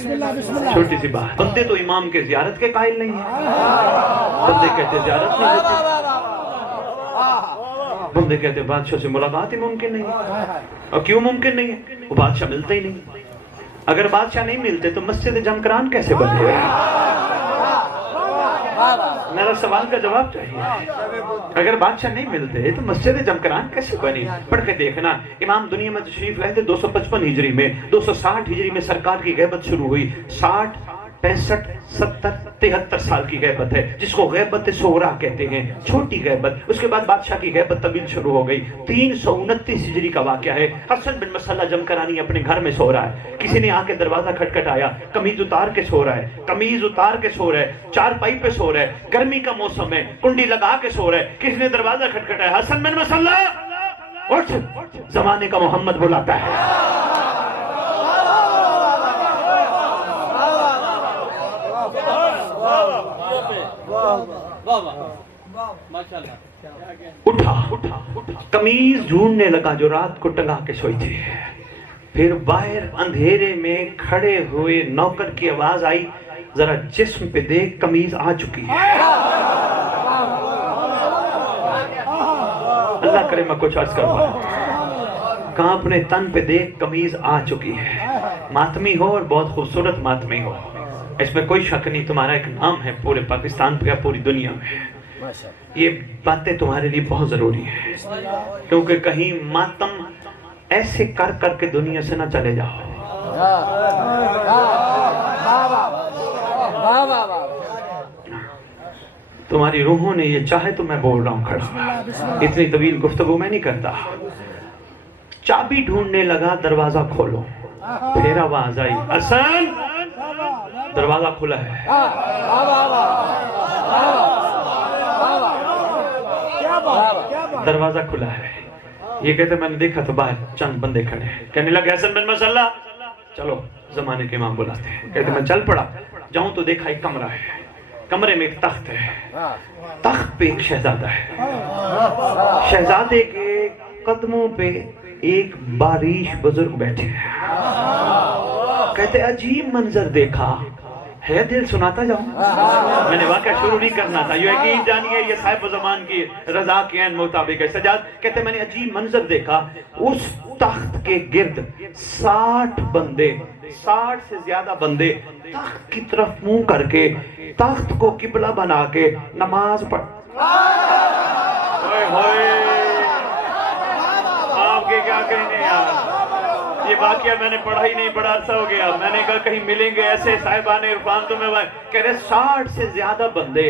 چھوٹی سی بات۔ بندے تو امام کے زیارت کے قائل نہیں ہیں، بندے کہتے زیارت نہیں ہوتی، بندے کہتے بادشاہ سے ملاقات ہی ممکن نہیں ہے۔ اور کیوں ممکن نہیں ہے؟ وہ بادشاہ ملتا ہی نہیں، اگر بادشاہ نہیں ملتے تو مسجد جمکران کیسے بنے گا؟ میرا سوال کا جواب چاہیے، اگر بادشاہ نہیں ملتے تو مسجد جمکران کیسے بنی؟ پڑھ کے دیکھنا، امام دنیا میں تشریف لائے تھے 255 ہجری میں، 260 ہجری میں سرکار کی غیبت شروع ہوئی، 60 65 70 73 سال کی غیبت ہے، جس کو غیبت صغریٰ کہتے ہیں، چھوٹی غیبت۔ اس کے بعد بادشاہ کی غیبت طویل شروع ہو گئی، 329 ہجری کا واقعہ ہے۔ حسن بن مسلح جمکرانی اپنے گھر میں سو رہا ہے، کسی نے آ کے دروازہ کھٹکھٹایا، قمیض اتار کے سو رہا ہے، قمیض اتار کے سو رہا ہے، چارپائی پہ سو رہا ہے، گرمی کا موسم ہے، کنڈی لگا کے سو رہا ہے، کسی نے دروازہ کھٹکھٹایا، حسن بن مسلح اٹھ، زمانے کا محمد بلاتا ہے۔ اٹھا، قمیض ڈھونڈنے لگا جو رات کو ٹنگا کے سوئی تھی، پھر باہر اندھیرے میں کھڑے ہوئے نوکر کی آواز آئی، ذرا جسم پہ دیکھ قمیض آ چکی ہے۔ اللہ کرے میں کچھ عرض کروں، کہاں اپنے تن پہ دیکھ قمیض آ چکی ہے۔ ماتمی ہو اور بہت خوبصورت ماتمی ہو، اس میں کوئی شک نہیں، تمہارا ایک نام ہے پورے پاکستان پہ، پوری دنیا میں۔ یہ باتیں تمہارے لیے بہت ضروری ہیں، کیونکہ کہیں ماتم ایسے کر کر کے دنیا سے نہ چلے جاؤ۔ تمہاری روحوں نے یہ چاہے تو میں بول رہا ہوں کھڑا، اتنی طویل گفتگو میں نہیں کرتا۔ چابی ڈھونڈنے لگا، دروازہ کھولو، پھر آواز آئی، حسن، دروازہ کھلا ہے۔ دروازہ کھلا ہے، یہ کہتے میں نے دیکھا تو باہر چند بندے کھڑے ہیں، کہنے لگے حسن بن مسلح چلو زمانے کے امام بلاتے ہیں۔ کہتے میں چل پڑا، جاؤں تو دیکھا ایک کمرہ ہے، کمرے میں ایک تخت ہے، تخت پہ ایک شہزادہ ہے، شہزادے کے قدموں پہ ایک باریش بزرگ بیٹھے ہیں۔ کہتے عجیب منظر دیکھا ہے، دل سناتا جاؤں، میں نے واقعہ شروع نہیں کرنا تھا، یہ یقین جانیے یہ صاحب زمان کی رضا کے عین مطابق ہے۔ سجاد کہتے میں نے عجیب منظر دیکھا، اس تخت کے گرد 60 بندے، 60 سے زیادہ بندے تخت کی طرف منہ کر کے تخت کو قبلہ بنا کے نماز پڑھ۔ آپ کے کیا کہنے یار، یہ واقعہ میں نے پڑھا ہی نہیں، بڑا عرصہ ہو گیا، میں نے کہا کہیں ملیں گے ایسے صاحبان عرفان تو میں کہہ رہے 60 سے زیادہ بندے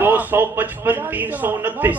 255 329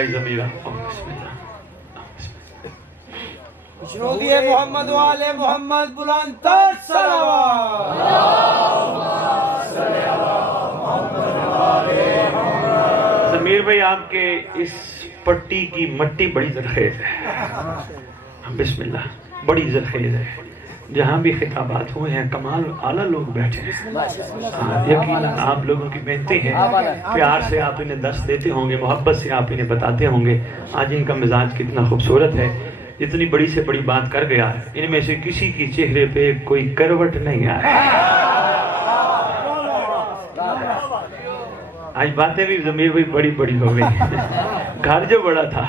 بھائی ضمیر شروع محمد والے محمد بلند تر صلوات. ضمیر بھائی آپ کے اس پٹی کی مٹی بڑی زرخیز ہے. بسم اللہ. بڑی زرخیز ہے. جہاں بھی خطابات ہوئے ہیں کمال اعلیٰ لوگ بیٹھے ہیں. یقیناً آپ لوگوں کی محنتیں ہیں. پیار سے آپ انہیں درس دیتے ہوں گے, محبت سے آپ انہیں بتاتے ہوں گے آج ان کا مزاج کتنا خوبصورت ہے. اتنی بڑی سے بڑی بات کر گیا ہے, ان میں سے کسی کی چہرے پہ کوئی کروٹ نہیں آیا. آج باتیں بھی ضمیر بھی بڑی بڑی ہو گئی. گھر جو بڑا تھا,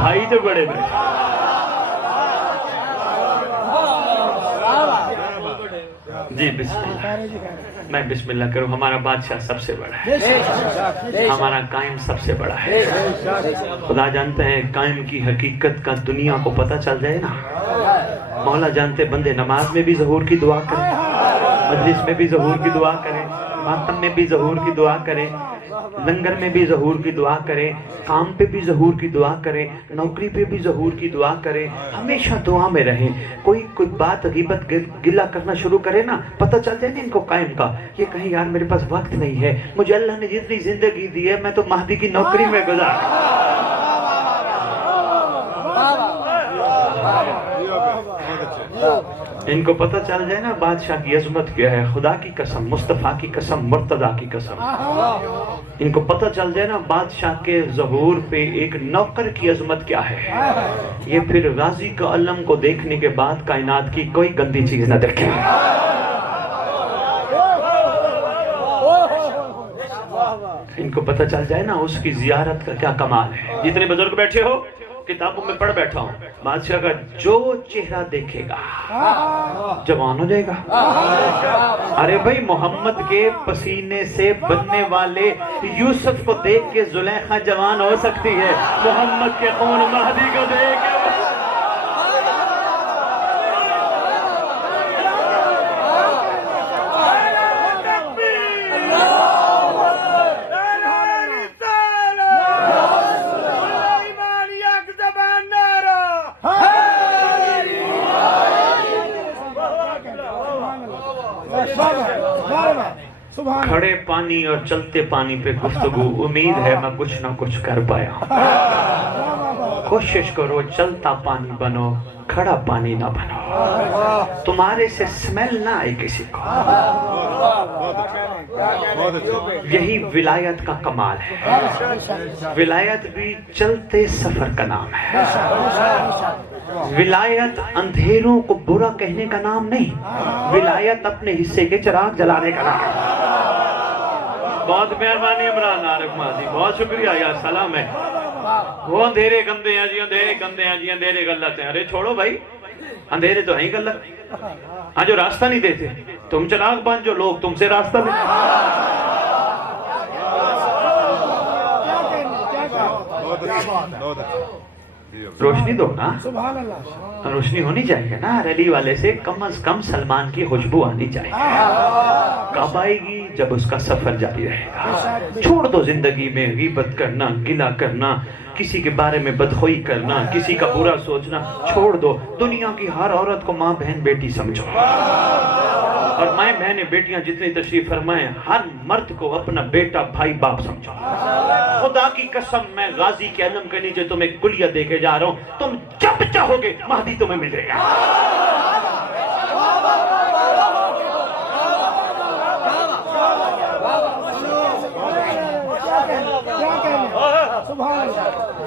بھائی جو بڑے بیٹھے. جی بسم اللہ. میں بسم اللہ کروں. ہمارا بادشاہ سب سے بڑا ہے, ہمارا قائم سب سے بڑا ہے. خدا جانتے ہیں قائم کی حقیقت کا دنیا کو پتہ چل جائے نا. مولا جانتے بندے نماز میں بھی ظہور کی دعا کریں, مجلس میں بھی ظہور کی دعا کریں, ماتم میں بھی ظہور کی دعا کریں, لنگر میں بھی ظہور کی دعا کریں, کام پہ بھی ظہور کی دعا کریں, نوکری پہ بھی ظہور کی دعا کریں. ہمیشہ دعا میں رہیں. کوئی بات غیبت گلہ کرنا شروع کرے نا, پتہ چل جائے نا ان کو قائم کا, یہ کہیں یار میرے پاس وقت نہیں ہے, مجھے اللہ نے جتنی زندگی دی ہے میں تو مہدی کی نوکری میں گزار. ان کو پتہ چل جائے نا بادشاہ کی عظمت کیا ہے. خدا کی قسم, مصطفیٰ کی قسم, مرتضیٰ کی قسم, ان کو پتہ چل جائے نا بادشاہ کے ظہور پہ ایک نوکر کی عظمت کیا ہے. یہ پھر غازی کا علم کو دیکھنے کے بعد کائنات کی کوئی گندی چیز نہ دیکھیں. ان کو پتہ چل جائے نا اس کی زیارت کا کیا کمال ہے. جتنے بزرگ بیٹھے ہو کتابوں میں پڑھ بیٹھا ہوں, بادشاہ کا جو چہرہ دیکھے گا جوان ہو جائے گا. ارے بھائی محمد کے پسینے سے بننے والے یوسف کو دیکھ کے زلیخا جوان ہو سکتی ہے, محمد کے خون مہدی کو دیکھ کے کھڑے پانی اور چلتے پانی پہ گفتگو. امید ہے میں کچھ نہ کچھ کر پایا ہوں. کوشش کرو چلتا پانی بنو, کھڑا پانی نہ بنو. تمہارے سے سمیل نہ آئے کسی کو. یہی ولایت کا کمال ہے. ولایت بھی چلتے سفر کا نام ہے. ولایت اندھیروں کو برا کہنے کا نام نہیں, ولایت اپنے حصے کے چراغ جلانے کا نام ہے. بہت مہربانی عمران عارف ماضی, بہت شکریہ یار, سلام ہے. وہ اندھیرے گندے ہیں جی, اندھیرے گندے ہیں جی, اندھیرے غلط ہیں. ارے چھوڑو بھائی, اندھیرے تو ہیں غلط. ہاں جو راستہ نہیں دیتے تم چراغ بن, جو لوگ تم سے راستہ دیں. روشنی دو نا, روشنی ہونی چاہیے نا. ریلی والے سے کم از کم سلمان کی خوشبو آنی چاہیے. کب آئے گی؟ جب اس کا سفر جاری رہے گا. چھوڑ دو زندگی میں غیبت کرنا, گلہ کرنا, کسی کے بارے میں بدخوئی کرنا, کسی کا برا سوچنا چھوڑ دو. دنیا کی ہر عورت کو ماں بہن بیٹی سمجھو, اور مائیں بہنیں بیٹیاں جتنی تشریف فرمائیں ہر مرد کو اپنا بیٹا بھائی باپ سمجھو. خدا کی قسم میں غازی کے علم کے نیچے تمہیں کلیہ دے کے جا رہا ہوں, تم جب چاہو گے مہدی تمہیں ملے گا.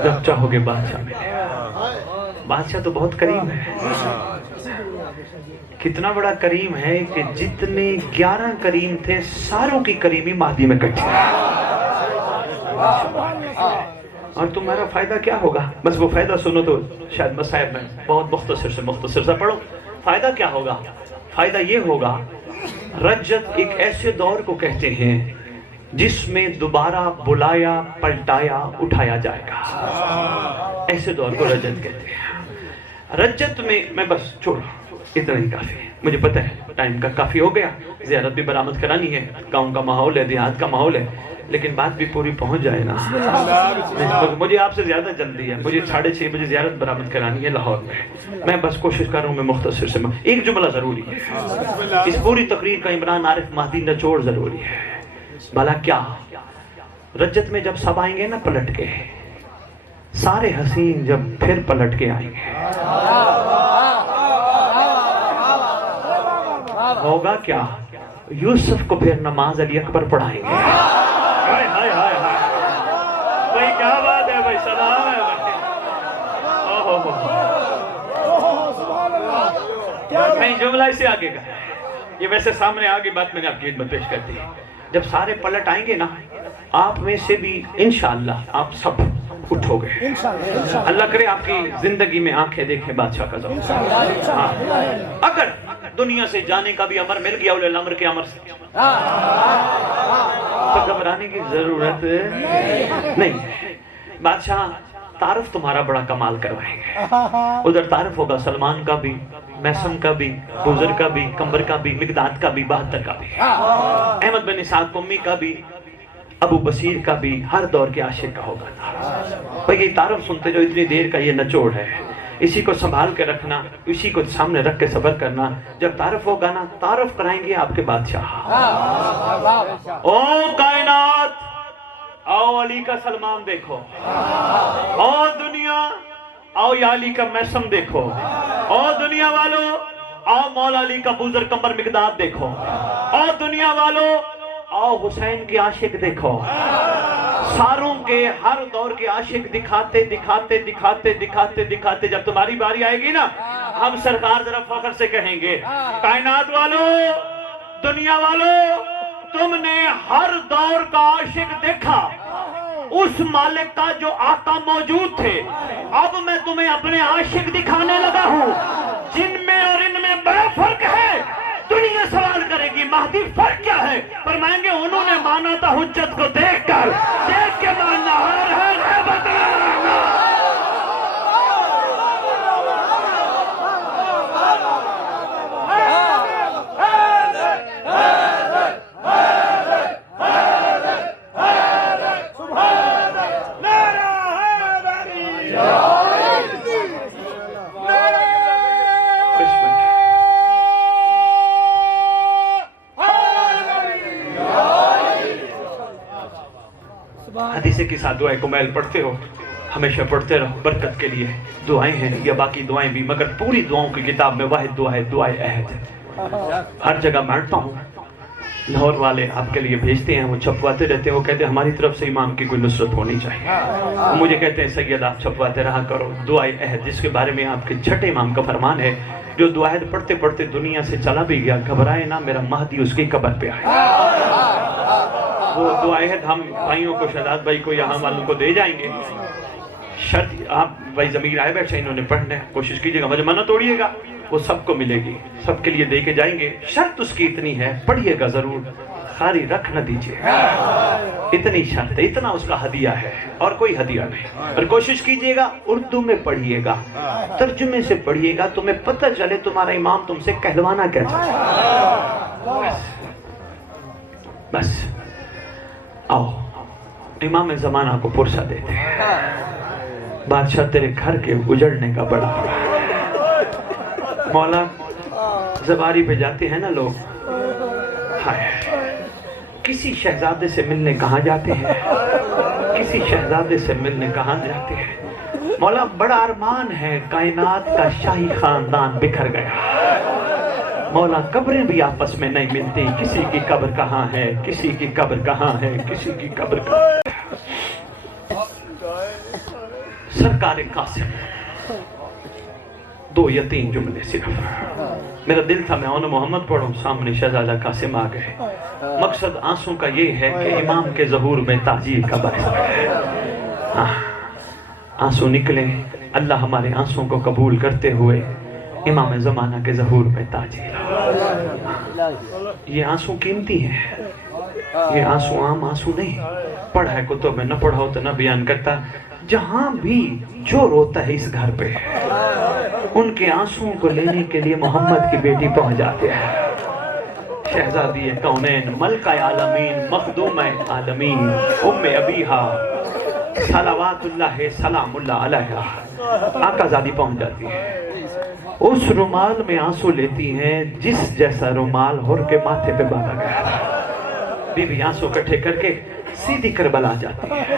جب چاہو گے بادشاہ ملے گا. بادشاہ تو بہت کریم ہے. کتنا بڑا کریم ہے کہ جتنے 11 کریم تھے ساروں کی کریمی مہدی میں کٹھی. اور تمہارا فائدہ کیا ہوگا؟ بس وہ فائدہ سنو تو شاید مصائب میں بہت مختصر سا پڑھو. فائدہ کیا ہوگا؟ فائدہ یہ ہوگا, رجت ایک ایسے دور کو کہتے ہیں جس میں دوبارہ بلایا پلٹایا اٹھایا جائے گا. ایسے دور کو رجت کہتے ہیں. رجت میں بس چھوڑو, اتنا ہی کافی ہے. مجھے پتہ ہے ٹائم کا کافی ہو گیا, زیارت بھی برآمد کرانی ہے, گاؤں کا ماحول ہے, دیہات کا ماحول ہے. لیکن بات بھی پوری پہنچ جائے نا. مجھے آپ سے زیادہ جلدی ہے, مجھے 6:30 بجے زیارت برآمد کرانی ہے لاہور میں بس کوشش کر رہا ہوں میں مختصر سے ایک جملہ ضروری ہے. اس پوری تقریر کا عمران عارف مہدی نچوڑ ضروری ہے. بھلا کیا رجت میں جب سب آئیں گے نا پلٹ کے, سارے حسین جب پھر پلٹ کے آئیں گے, ہوگا کیا؟ یوسف کو پھر نماز علی اکبر پڑھائیں گے. ہائے ہائے ہائے ہائے بھائی, کیا بات ہے بھائی, سلام ہے بھائی. میں جملہ اس سے آگے کا, یہ ویسے سامنے آگے بات میں نے آپ کی خدمت پیش کر دی. جب سارے پلٹ آئیں گے نا, آپ میں سے بھی انشاءاللہ آپ سب اٹھو گے. اللہ کرے آپ کی زندگی میں آنکھیں دیکھیں بادشاہ کا ضرور. اگر دنیا سے جانے کا بھی امر مل گیا اولی الامر کے امر سے, تو گھبرانے کی ضرورت نہیں. بادشاہ تعارف تمہارا بڑا کمال کروائیں گے. ادھر تعارف ہوگا سلمان کا بھی, میسم کا بھی, بوزر کا بھی, کمبر کا بھی, مقداد کا بھی, بہتر کا بھی, احمد بن اسحاق قمی کا بھی, ابو بصیر کا بھی, ہر دور کے عاشق کا ہوگا. بھئی یہ تعارف سنتے جو اتنی دیر کا یہ نچوڑ ہے, اسی کو سنبھال کے رکھنا, اسی کو سامنے رکھ کے صبر کرنا. جب تعارف ہوگا نا, تعارف کرائیں گے آپ کے بادشاہ. او کائنات, آؤ علی کا سلمان دیکھو, او دنیا آؤ یا علی کا میسم دیکھو, او دنیا والو آؤ مولا علی کا بوزر کمبر مقداد دیکھو, او دنیا والو آؤ حسین کے عاشق دیکھو. ساروں کے ہر دور کے عاشق دکھاتے دکھاتے دکھاتے دکھاتے دکھاتے جب تمہاری باری آئے گی نا, ہم سرکار ذرا فخر سے کہیں گے, کائنات والو, دنیا والو, تم نے ہر دور کا عاشق دیکھا, اس مالک کا جو آقا موجود تھے. اب میں تمہیں اپنے عاشق دکھانے لگا ہوں, جن میں اور ان میں بڑا فرق ہے. دنیا سوال کرے گی مہدی فرق کیا ہے, فرمائیں گے انہوں نے مانا تھا حجت کو دیکھ کر, دیکھ کے ماننا ہر ہے غیبت میں ماننا. حدیث کے ساتھ دعائیں کمیل پڑھتے ہو, ہمیشہ پڑھتے رہو, برکت کے لیے دعائیں ہیں یا باقی دعائیں بھی, مگر پوری دعاؤں کی کتاب میں واحد دعا ہے دعائے عہد. ہر جگہ بانٹتا ہوں, لاہور والے آپ کے لیے بھیجتے ہیں, وہ چھپواتے رہتے ہیں. وہ کہتے ہیں ہماری طرف سے امام کی کوئی نصرت ہونی چاہیے. مجھے کہتے ہیں سید آپ چھپواتے رہا کرو دعائے عہد, جس کے بارے میں آپ کے چھٹے امام کا فرمان ہے, جو دعا عہد پڑھتے پڑھتے دنیا سے چلا بھی گیا, گھبرائے نہ, میرا مہدی اس کی قبر پہ آئے. وہ دعا عہد ہم بھائیوں کو, شہزاد بھائی کو, یہاں والوں کو دے جائیں گے. شرط آپ بھائی ضمیر آئے بیٹھے, انہوں نے پڑھنا ہے, کوشش کیجئے گا, مجھے منع توڑیے گا, وہ سب کو ملے گی, سب کے لیے دے کے جائیں گے. شرط اس کی اتنی ہے, پڑھیے گا ضرور, خالی رکھ نہ دیجئے, اتنی شرط ہے, اتنا اس کا ہدیہ ہے, اور کوئی ہدیہ نہیں. اور کوشش کیجئے گا اردو میں پڑھیے گا, ترجمے سے پڑھیے گا, تمہیں پتہ چلے تمہارا امام تم سے کہلوانا کیا چاہتا ہے. بس آؤ امام زمانہ کو پرسہ دیتے ہیں. بادشاہ تیرے گھر کے اجڑنے کا بڑا مولا, زباری پہ جاتے ہیں نا لوگ, ہائے کسی شہزادے سے ملنے کہاں جاتے ہیں, کسی شہزادے سے ملنے کہاں جاتے ہیں. مولا بڑا ارمان ہے, کائنات کا شاہی خاندان بکھر گیا. مولا قبریں بھی آپس میں نہیں ملتی, کسی کی قبر کہاں ہے, کسی کی قبر کہاں ہے, کسی کی قبر کہاں ہے. سرکار قاسم, 2 یا 3 جملے صرف. میرا دل تھا میں اون محمد پڑھوں, سامنے شہزادہ قاسم آ گئے. مقصد آنسوں کا یہ ہے کہ امام کے ظہور میں تعجیل کا باعث ہے. آنسو نکلے, اللہ ہمارے آنسوں کو قبول کرتے ہوئے امام زمانہ کے ظہور میں تعجیل. یہ آنسو قیمتی ہیں, یہ آنسو عام آنسو نہیں. پڑھا ہے کتب میں, نہ پڑھا ہو تو نہ بیان کرتا. جہاں بھی جو روتا ہے اس گھر پہ, ان کے آنسوں کو لینے کے لیے محمد کی بیٹی پہنچ جاتے ہیں. شہزادی کونین ملکہ عالمین مخدوم عالمین ام ابیہا صلوات اللہ سلام اللہ علیہ آقا زادی پہنچ جاتی ہے، اس رومال میں آنسو لیتی ہیں جس جیسا رومال ہر کے ماتھے پہ باندھا گیا تھا۔ بی بی آنسو کٹھے کر کے سیدھی کربلا جاتی ہے،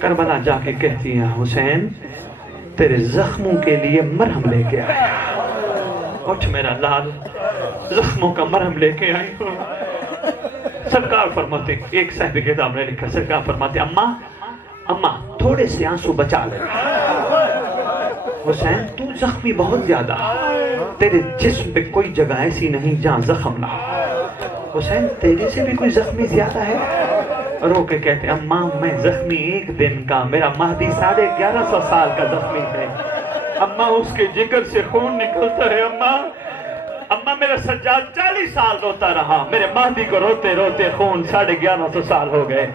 کربلا جا کے کہتی ہیں حسین تیرے زخموں کے لیے مرہم لے کے آیا، اٹھ میرا لال زخموں کا مرہم لے کے آئی ہوں۔ سرکار فرماتے، ایک صاحب کتاب نے لکھا، سرکار فرماتے اماں تھوڑے سے آنسو بچا لے، حسین تو زخمی بہت زیادہ، تیرے جسم پہ کوئی جگہ ایسی نہیں جہاں زخم نہ ہو، حسین تیرے سے بھی کوئی زخمی زیادہ ہے؟ رو کے کہتے اماں میں زخمی ایک دن کا، میرا مہدی 1150 سال کا زخمی ہے، اماں اس کے جگر سے خون نکلتا ہے، اماں میرا سجاد 40 سال روتا رہا، میرے مہدی کو روتے روتے خون 1150 سال ہو گئے،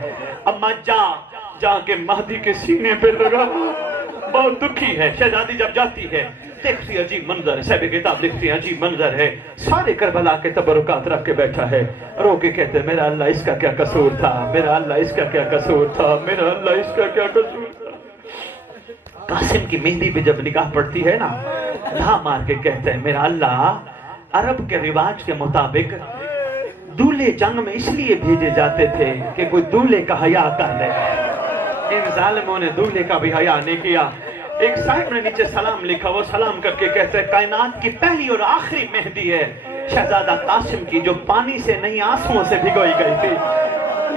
اماں جا کے مہدی کے سینے پہ لگا، بہت دکھی ہے۔ شہزادی جب جاتی ہے دیکھتی عجیب منظر ہے، صاحب کتاب لکھتی ہیں عجیب منظر ہے، سارے کربلا کے تبرکات رکھ کے بیٹھا ہے، رو کے کہتے ہیں میرا اللہ اس کا کیا قصور تھا، میرا اللہ اس کا کیا قصور تھا، میرا اللہ اس کا کیا قصور تھا۔ قاسم کی مہندی پہ جب نگاہ پڑتی ہے نا، دھا مار کے کہتے ہیں میرا اللہ عرب کے رواج کے مطابق دولہے جنگ میں اس لیے بھیجے جاتے تھے کہ کوئی دولہے کا حیا کر لے، ان ظالموں نے دولہے کا بھی حیا نہیں کیا۔ ایک صاحب نے نیچے سلام لکھا، وہ سلام کر کے کہتے ہیں کائنات کی پہلی اور آخری مہندی ہے شہزادہ قاسم کی، جو پانی سے نہیں آنسوؤں سے بھگوئی گئی تھی،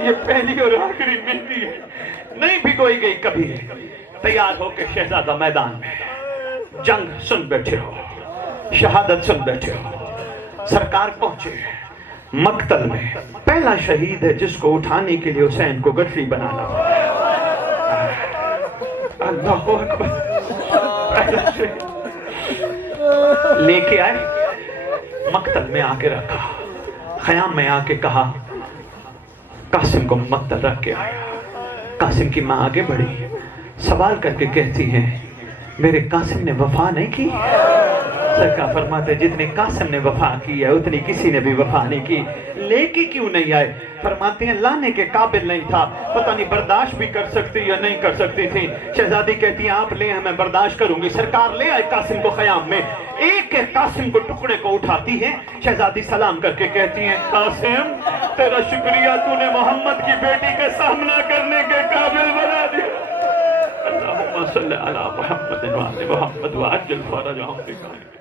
یہ پہلی اور آخری مہندی ہے، نہیں بھگوئی گئی کبھی۔ تیار ہو کے شہزادہ میدان میں جنگ سن بیٹھے ہو، شہادت سن بیٹھے ہو، سرکار پہنچے مقتل میں، پہلا شہید ہے جس کو اٹھانے کے لیے حسین کو گٹھری بنانا پڑا۔ اللہ اکبر، پہلا شہید لے کے آئے، مقتل میں آ کے رکھا، خیام میں آ کے کہا قاسم کو مقتل رکھ کے آیا۔ قاسم کی ماں آگے بڑھی، سوال کر کے کہتی ہیں میرے قاسم نے وفا نہیں کی؟ سرکار فرماتے جتنی قاسم نے وفا کی ہے اتنی کسی نے بھی وفا نہیں کی، لے کے کیوں نہیں آئے؟ فرماتے ہیں لانے کے قابل نہیں تھا، پتہ نہیں برداشت بھی کر سکتی یا نہیں کر سکتی تھی۔ شہزادی کہتی ہیں آپ لے ہیں میں برداشت کروں گی۔ سرکار لے آئے قاسم کو خیام میں، ایک ایک قاسم کو ٹکڑے کو اٹھاتی ہیں، شہزادی سلام کر کے کہتی ہیں قاسم تیرا شکریہ، تو نے محمد کی بیٹی کا سامنا کرنے کے قابل بنا دیا۔ اللہم صلی علی محمد وعلی محمد وعجل فرجہم بقائم۔